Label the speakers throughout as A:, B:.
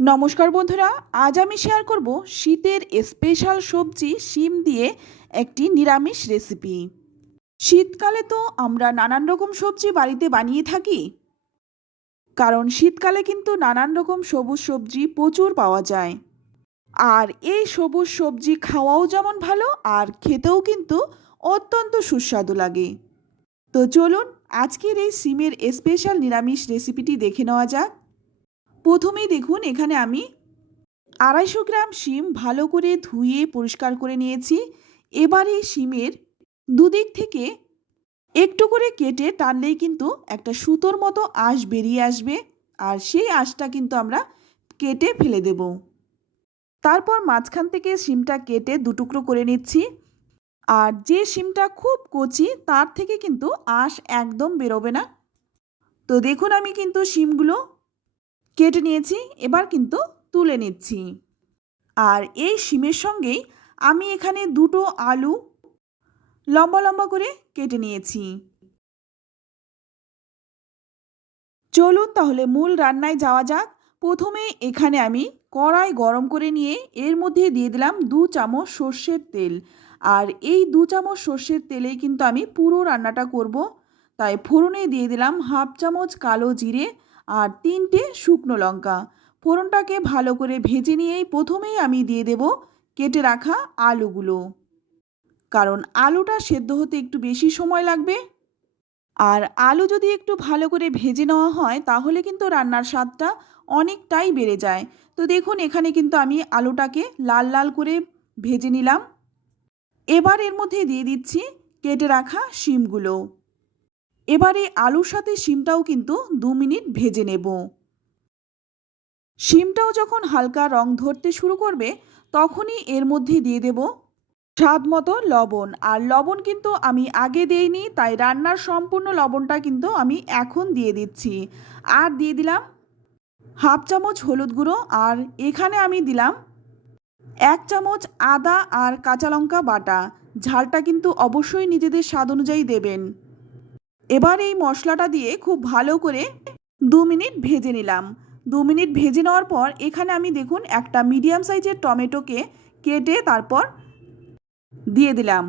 A: নমস্কার বন্ধুরা, আজ আমি শেয়ার করব শীতের স্পেশাল সবজি শিম দিয়ে একটি নিরামিষ রেসিপি শীতকালে তো আমরা নানান রকম সবজি বাড়িতে বানিয়ে থাকি। কারণ শীতকালে কিন্তু নানান রকম সবুজ সবজি প্রচুর পাওয়া যায়। আর এই সবুজ সবজি খাওয়াও যেমন ভালো, আর খেতেও কিন্তু অত্যন্ত সুস্বাদু লাগে। তো চলুন, আজকের এই সিমের স্পেশাল নিরামিষ রেসিপিটি দেখে নেওয়া যাক। প্রথমেই দেখুন, এখানে আমি আড়াইশো গ্রাম শিম ভালো করে ধুয়ে পরিষ্কার করে নিয়েছি। এবারে শিমের দুদিক থেকে একটু করে কেটে টানলেই কিন্তু একটা সুতোর মতো আঁশ বেরিয়ে আসবে আর সেই আঁশটা কিন্তু আমরা কেটে ফেলে দেব। তারপর মাঝখান থেকে শিমটা কেটে দুটুকরো করে নিচ্ছি। আর যে শিমটা খুব কচি, তার থেকে কিন্তু আঁশ একদম বেরোবে না। তো দেখুন আমি কিন্তু শিমগুলো কেটে নিয়েছি, এবার কিন্তু তুলে নিচ্ছি। আর এই শিমের সঙ্গেই আমি এখানে দুটো আলু লম্বা লম্বা করে কেটে নিয়েছি। চলুন তাহলে মূল রান্নায় যাওয়া যাক। প্রথমে এখানে আমি কড়াই গরম করে নিয়ে এর মধ্যে দিয়ে দিলাম দু চামচ সর্ষের তেল। আর এই দু চামচ সর্ষের তেলেই কিন্তু আমি পুরো রান্নাটা করব। তাই ফোড়নে দিয়ে দিলাম হাফ চামচ কালো জিরে আর তিনটে শুকনো লঙ্কা। ফোড়নটাকে ভালো করে ভেজে নিয়েই প্রথমেই আমি দিয়ে দেব কেটে রাখা আলুগুলো। কারণ আলুটা সেদ্ধ হতে একটু বেশি সময় লাগবে। আর আলু যদি একটু ভালো করে ভেজে নেওয়া হয়, তাহলে কিন্তু রান্নার স্বাদটা অনেকটাই বেড়ে যায়। তো দেখুন, এখানে কিন্তু আমি আলুটাকে লাল লাল করে ভেজে নিলাম। এবার এর মধ্যে দিয়ে দিচ্ছি কেটে রাখা শিমগুলো। এবারে আলুর সাথে শিমটাও কিন্তু দু মিনিট ভেজে নেব। শিমটাও যখন হালকা রং ধরতে শুরু করবে, তখনই এর মধ্যে দিয়ে দেব স্বাদ মতো লবণ। আর লবণ কিন্তু আমি আগে দেইনি, তাই রান্নার সম্পূর্ণ লবণটা কিন্তু আমি এখন দিয়ে দিচ্ছি। আর দিয়ে দিলাম হাফ চামচ হলুদ গুঁড়ো, আর এখানে আমি দিলাম এক চামচ আদা আর কাঁচা লঙ্কা বাটা। ঝালটা কিন্তু অবশ্যই নিজেদের স্বাদ অনুযায়ী দেবেন। এবার এই মশলাটা দিয়ে খুব ভালো করে দু মিনিট ভেজে নিলাম। দু মিনিট ভেজে নেওয়ার পর এখানে আমি দেখুন একটা মিডিয়াম সাইজের টমেটোকে কেটে তারপর দিয়ে দিলাম।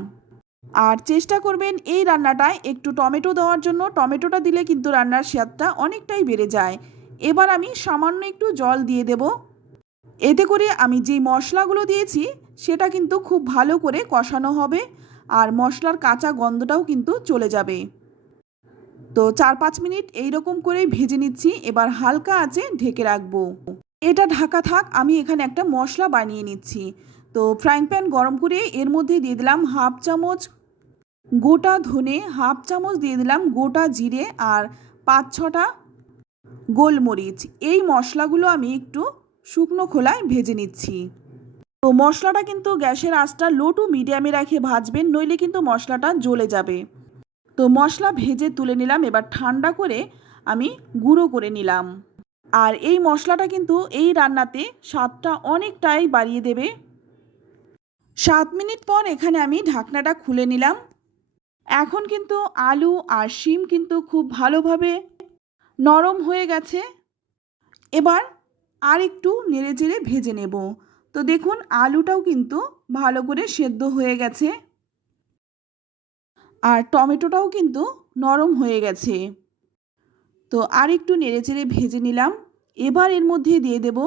A: আর চেষ্টা করবেন এই রান্নাটায় একটু টমেটো দেওয়ার জন্য। টমেটোটা দিলে কিন্তু রান্নার স্বাদটা অনেকটাই বেড়ে যায়। এবার আমি সামান্য একটু জল দিয়ে দেব। এতে করে আমি যেই মশলাগুলো দিয়েছি সেটা কিন্তু খুব ভালো করে কষানো হবে। আর মশলার কাঁচা গন্ধটাও কিন্তু চলে যাবে। তো চার পাঁচ মিনিট এই রকম করেই ভেজে নিচ্ছি, এবার হালকা আছে ঢেকে রাখব। এটা ঢাকা থাক, আমি এখানে একটা মশলা বানিয়ে নিচ্ছি। তো ফ্রাইং প্যান গরম করে এর মধ্যে দিয়ে দিলাম হাফ চামচ গোটা ধনে, হাফ চামচ দিয়ে দিলাম গোটা জিরে আর পাঁচ ছটা গোলমরিচ। এই মশলাগুলো আমি একটু শুকনো খোলায় ভেজে নিচ্ছি। তো মশলাটা কিন্তু গ্যাসের আঁচটা লো টু মিডিয়ামে রেখে ভাজবেন, নইলে কিন্তু মশলাটা জ্বলে যাবে। তো মশলা ভেজে তুলে নিলাম, এবার ঠান্ডা করে আমি গুঁড়ো করে নিলাম। আর এই মশলাটা কিন্তু এই রান্নাতে স্বাদটা অনেকটাই বাড়িয়ে দেবে। সাত মিনিট পর এখানে আমি ঢাকনাটা খুলে নিলাম। এখন কিন্তু আলু আর শিম কিন্তু খুব ভালোভাবে নরম হয়ে গেছে। এবার আর একটু নেড়ে চেড়ে ভেজে নেব। তো দেখুন, আলুটাও কিন্তু ভালো করে সেদ্ধ হয়ে গেছে। আর টমেটোটাও কিন্তু নরম হয়ে গেছে। তো আর একটু নেড়েচেড়ে ভেজে নিলাম। এবার এর মধ্যে দিয়ে দেব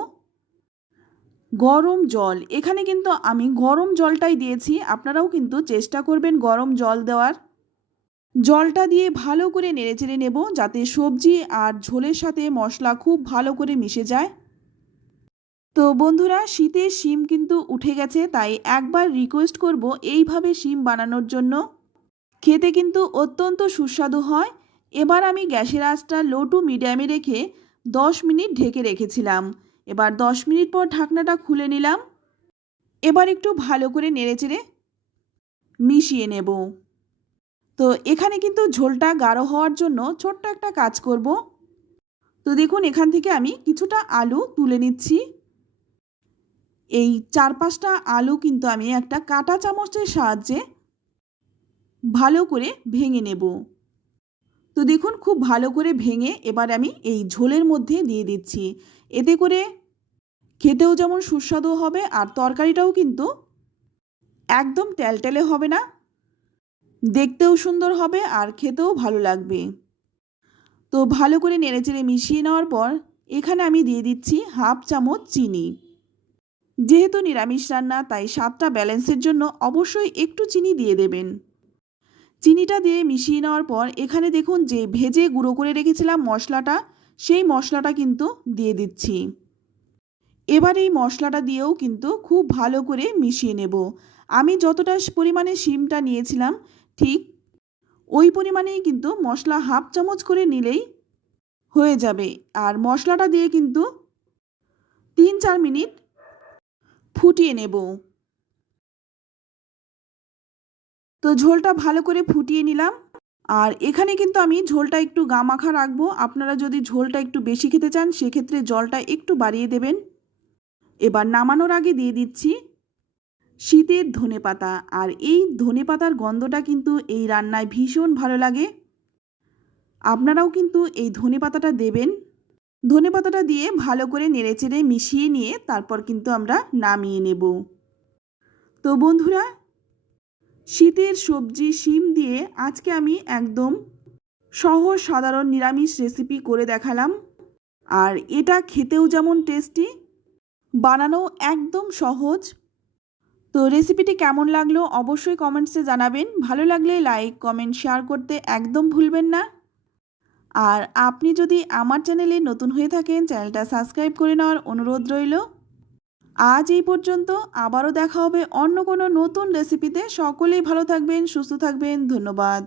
A: গরম জল। এখানে কিন্তু আমি গরম জলটাই দিয়েছি। আপনারাও কিন্তু চেষ্টা করবেন গরম জল দেওয়ার। জলটা দিয়ে ভালো করে নেড়েচেড়ে নেব যাতে সবজি আর ঝোলের সাথে মশলা খুব ভালো করে মিশে যায়। তো বন্ধুরা, শীতের শিম কিন্তু উঠে গেছে, তাই একবার রিকোয়েস্ট করব এইভাবে শিম বানানোর জন্য। খেতে কিন্তু অত্যন্ত সুস্বাদু হয়। এবার আমি গ্যাসের আঁচটা লো টু মিডিয়ামে রেখে দশ মিনিট ঢেকে রেখেছিলাম। এবার দশ মিনিট পর ঢাকনাটা খুলে নিলাম। এবার একটু ভালো করে নেড়েচেড়ে মিশিয়ে নেব। তো এখানে কিন্তু ঝোলটা গাঢ় হওয়ার জন্য ছোট্ট একটা কাজ করব। তো দেখুন, এখান থেকে আমি কিছুটা আলু তুলে নিচ্ছি। এই চার পাঁচটা আলু কিন্তু আমি একটা কাটা চামচের সাহায্যে ভালো করে ভেঙে নেব। তো দেখুন, খুব ভালো করে ভেঙে এবার আমি এই ঝোলের মধ্যে দিয়ে দিচ্ছি। এতে করে খেতেও যেমন সুস্বাদু হবে আর তরকারিটাও কিন্তু একদম টেলটেলে হবে না। দেখতেও সুন্দর হবে আর খেতেও ভালো লাগবে। তো ভালো করে নেড়েচেড়ে মিশিয়ে নেওয়ার পর এখানে আমি দিয়ে দিচ্ছি হাফ চামচ চিনি। যেহেতু নিরামিষ রান্না, তাই স্বাদটা ব্যালেন্সের জন্য অবশ্যই একটু চিনি দিয়ে দেবেন। চিনিটা দিয়ে মিশিয়ে নেওয়ার পর এখানে দেখুন যে ভেজে গুঁড়ো করে রেখেছিলাম মশলাটা, সেই মশলাটা কিন্তু দিয়ে দিচ্ছি। এবার এই মশলাটা দিয়েও কিন্তু খুব ভালো করে মিশিয়ে নেব। আমি যতটা পরিমাণে শিমটা নিয়েছিলাম, ঠিক ওই পরিমাণেই কিন্তু মশলা হাফ চামচ করে নিলেই হয়ে যাবে। আর মশলাটা দিয়ে কিন্তু তিন চার মিনিট ফুটিয়ে নেব। তো ঝোলটা ভালো করে ফুটিয়ে নিলাম। আর এখানে কিন্তু আমি ঝোলটা একটু গামাখা রাখব। আপনারা যদি ঝোলটা একটু বেশি খেতে চান, সেক্ষেত্রে জলটা একটু বাড়িয়ে দেবেন। এবার নামানোর আগে দিয়ে দিচ্ছি শীতের ধনে পাতা আর এই ধনে পাতার গন্ধটা কিন্তু এই রান্নায় ভীষণ ভালো লাগে। আপনারাও কিন্তু এই ধনে পাতাটা দেবেন। ধনে পাতাটা দিয়ে ভালো করে নেড়েচেড়ে মিশিয়ে নিয়ে তারপর কিন্তু আমরা নামিয়ে নেব। তো বন্ধুরা শীতের সবজি, শিম দিয়ে আজকে আমি একদম সহজ সাধারণ নিরামিষ রেসিপি করে দেখালাম। আর এটা খেতেও যেমন টেস্টি বানানো একদম সহজ। তো রেসিপিটি কেমন লাগল অবশ্যই কমেন্টসে জানাবেন। ভালো লাগলে লাইক কমেন্ট শেয়ার করতে একদম ভুলবেন না। আর আপনি যদি আমার চ্যানেলে নতুন হয়ে থাকেন চ্যানেলটা সাবস্ক্রাইব করে নেওয়ার অনুরোধ রইল। আজ এই পর্যন্ত আবারও দেখা হবে অন্য কোনো নতুন রেসিপিতে সকলেই ভালো থাকবেন, সুস্থ থাকবেন। ধন্যবাদ।